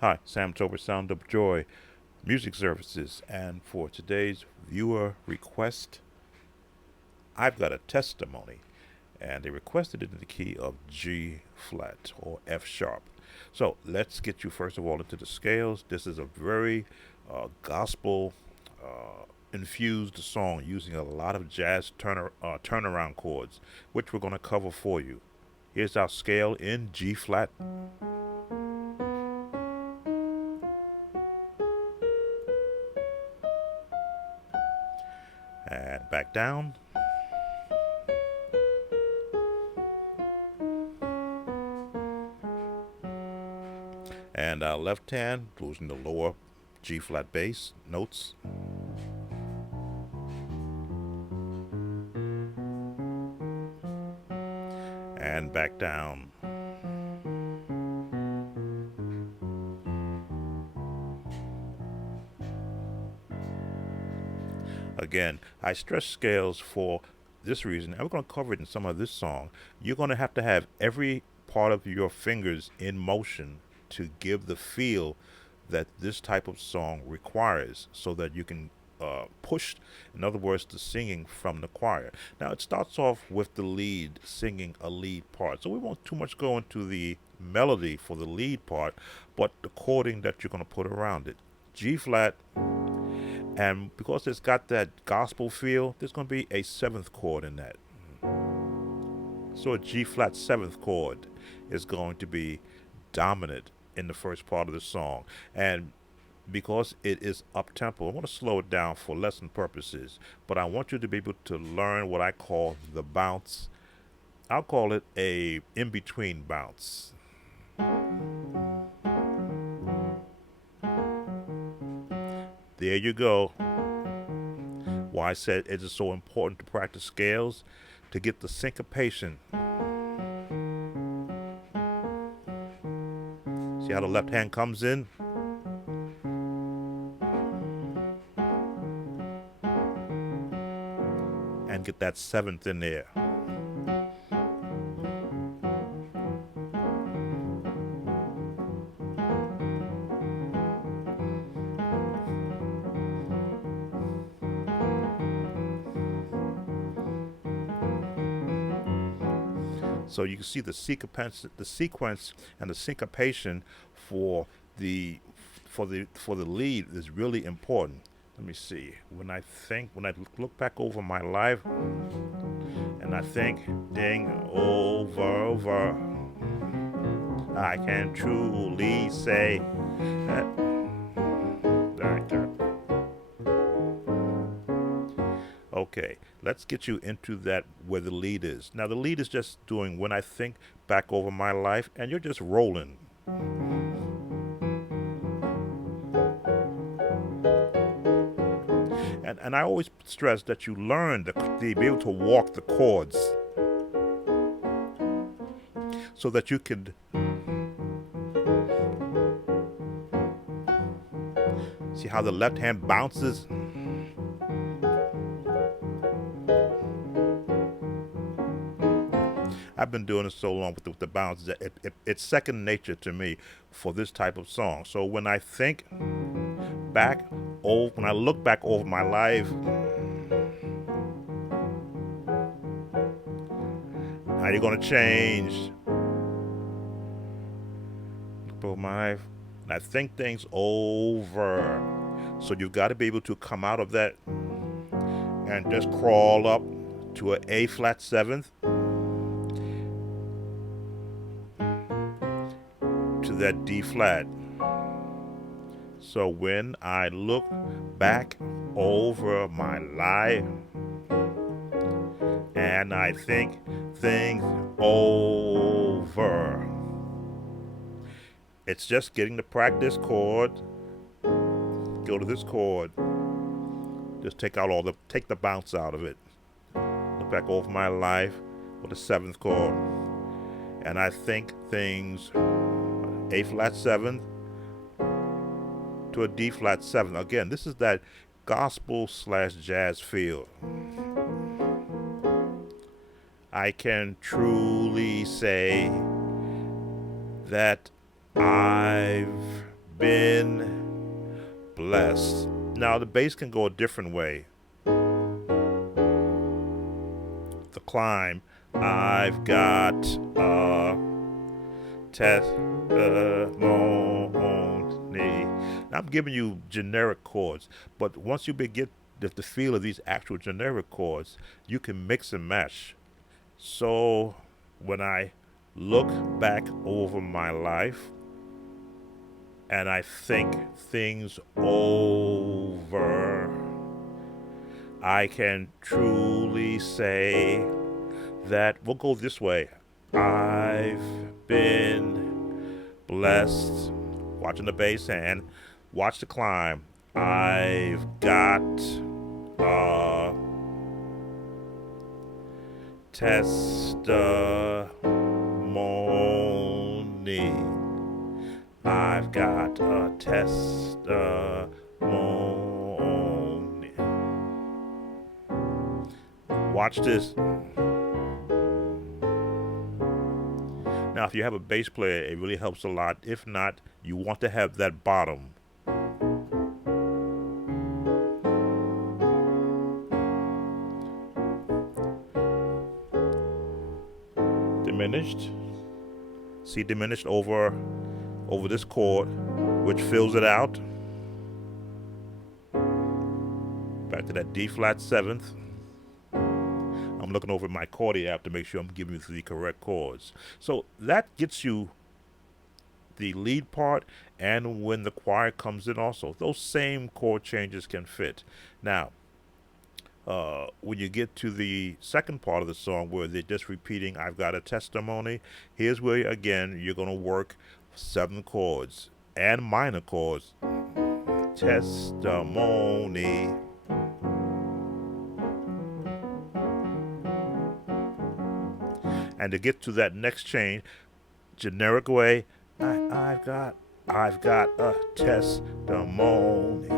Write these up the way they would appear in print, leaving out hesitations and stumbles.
Hi, Sam Tober, Sound of Joy Music Services, and for today's viewer request, I've got a testimony, and they requested it in the key of G flat or F sharp. So let's get you first of all into the scales. This is a very gospel infused song using a lot of jazz turnaround chords, which we're going to cover for you. Here's our scale in G flat, and back down. And our left hand, losing the lower G flat bass notes, and back down. Again, I stress scales for this reason, and we're going to cover it in some of this song. You're going to have every part of your fingers in motion to give the feel that this type of song requires so that you can push, in other words, the singing from the choir. Now, it starts off with the lead singing a lead part. So we won't too much go into the melody for the lead part, but the chording that you're going to put around it. G flat, and because it's got that gospel feel, there's going to be a seventh chord in that. So a G flat seventh chord is going to be dominant in the first part of the song. And because it is up tempo, I want to slow it down for lesson purposes, but I want you to be able to learn what I call the bounce. I'll call it a in between bounce. There you go. Why I said it is so important to practice scales to get the syncopation. See how the left hand comes in? And get that seventh in there. So you can see the sequence and the syncopation for the for the lead is really important. Let me see. When I look back over my life, and I think, ding, over, I can truly say that. Okay, let's get you into that where the lead is. Now, the lead is just doing when I think back over my life, and you're just rolling. And I always stress that you learn to be able to walk the chords so that you could see how the left hand bounces. I've been doing it so long with the bounces that it's second nature to me for this type of song. So when I think back when I look back over my life, how you gonna change? Look over my life, and I think things over. So you've got to be able to come out of that and just crawl up to an A flat seventh, to that D flat. So when I look back over my life and I think things over, it's just getting the practice chord, go to this chord, just take the bounce out of it. Look back over my life with the seventh chord, and I think things A flat seventh to a D flat seventh. Again, this is that gospel slash jazz feel. I can truly say that I've been blessed. Now the bass can go a different way. The climb, I've got a testimony. Now I'm giving you generic chords, but once you get the feel of these actual generic chords, you can mix and match. So when I look back over my life and I think things over, I can truly say that we'll go this way. I've been blessed. Watching the bass hand, watch the climb. I've got a testimony. I've got a testimony. Watch this. Now, if you have a bass player, it really helps a lot. If not, you want to have that bottom. Diminished. See, diminished over this chord, which fills it out. Back to that D flat seventh. I'm looking over my chordy app to make sure I'm giving you the correct chords. So that gets you the lead part, and when the choir comes in also, those same chord changes can fit. Now, when you get to the second part of the song where they're just repeating I've got a testimony, here's where again you're going to work 7 chords and minor chords. Testimony. And to get to that next chain, generic way, I've got a testimony.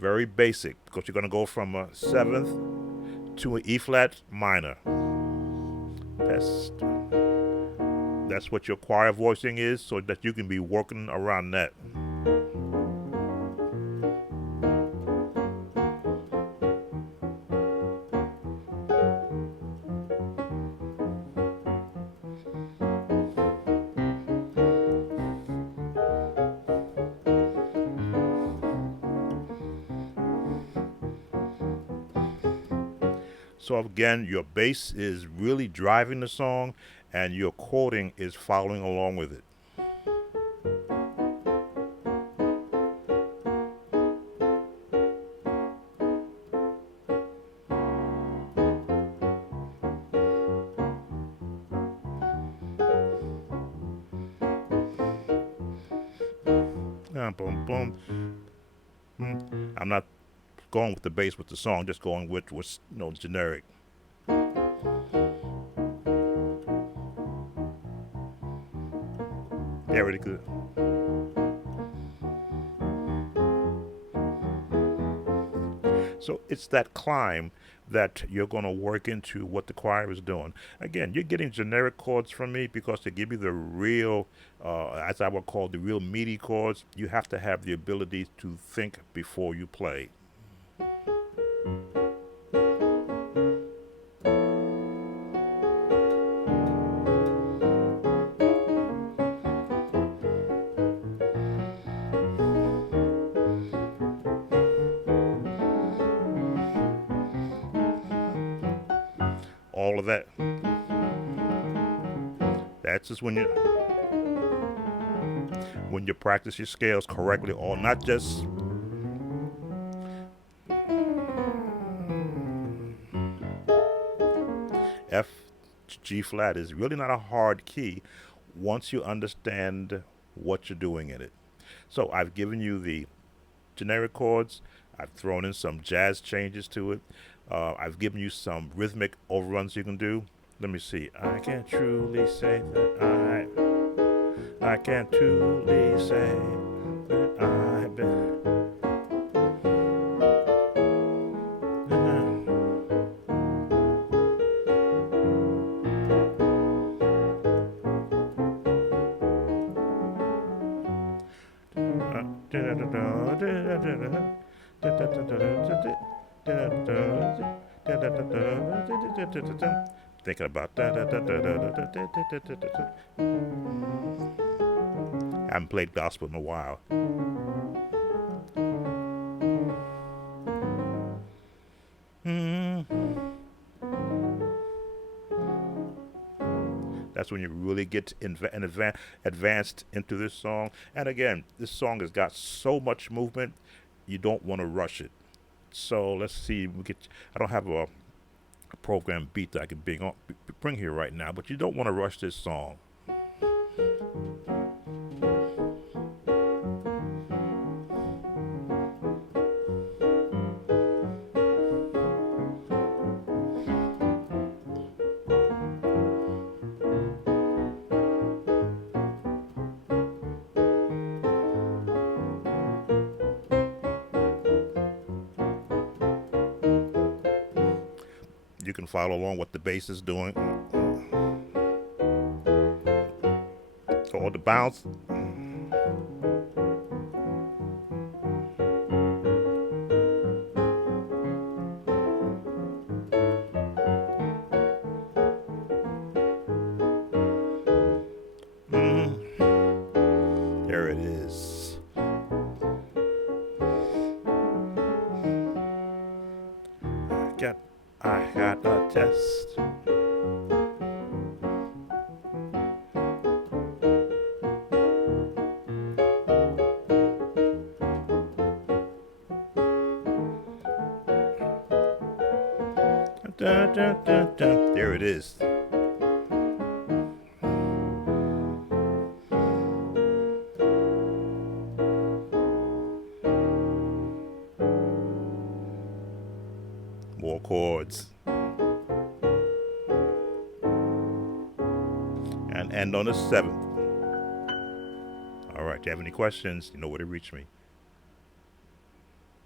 Very basic, because you're going to go from a 7th to an E flat minor. That's what your choir voicing is, so that you can be working around that. So again, your bass is really driving the song, and your chording is following along with it. Boom, boom. I'm not going with the bass with the song, just going with what's generic. Yeah, really good. So it's that climb that you're going to work into what the choir is doing. Again, you're getting generic chords from me because to give you the real, as I would call the real meaty chords, you have to have the ability to think before you play. All of that. That's just when you practice your scales correctly, or not just F to G flat is really not a hard key once you understand what you're doing in it. So I've given you the generic chords. I've thrown in some jazz changes to it. I've given you some rhythmic overruns you can do. Let me see. I can truly say that I can truly say that I've been. Thinking about I haven't played gospel in a while. That's when you really get advanced into this song. And again, this song has got so much movement, you don't want to rush it. So let's see. I don't have a program beat that I can bring here right now, but you don't want to rush this song. You can follow along what the bass is doing. Or the bounce. There it is. I got a test. Dun, dun, dun, dun. There it is. More chords. And end on the 7th. All right, if you have any questions, you know where to reach me.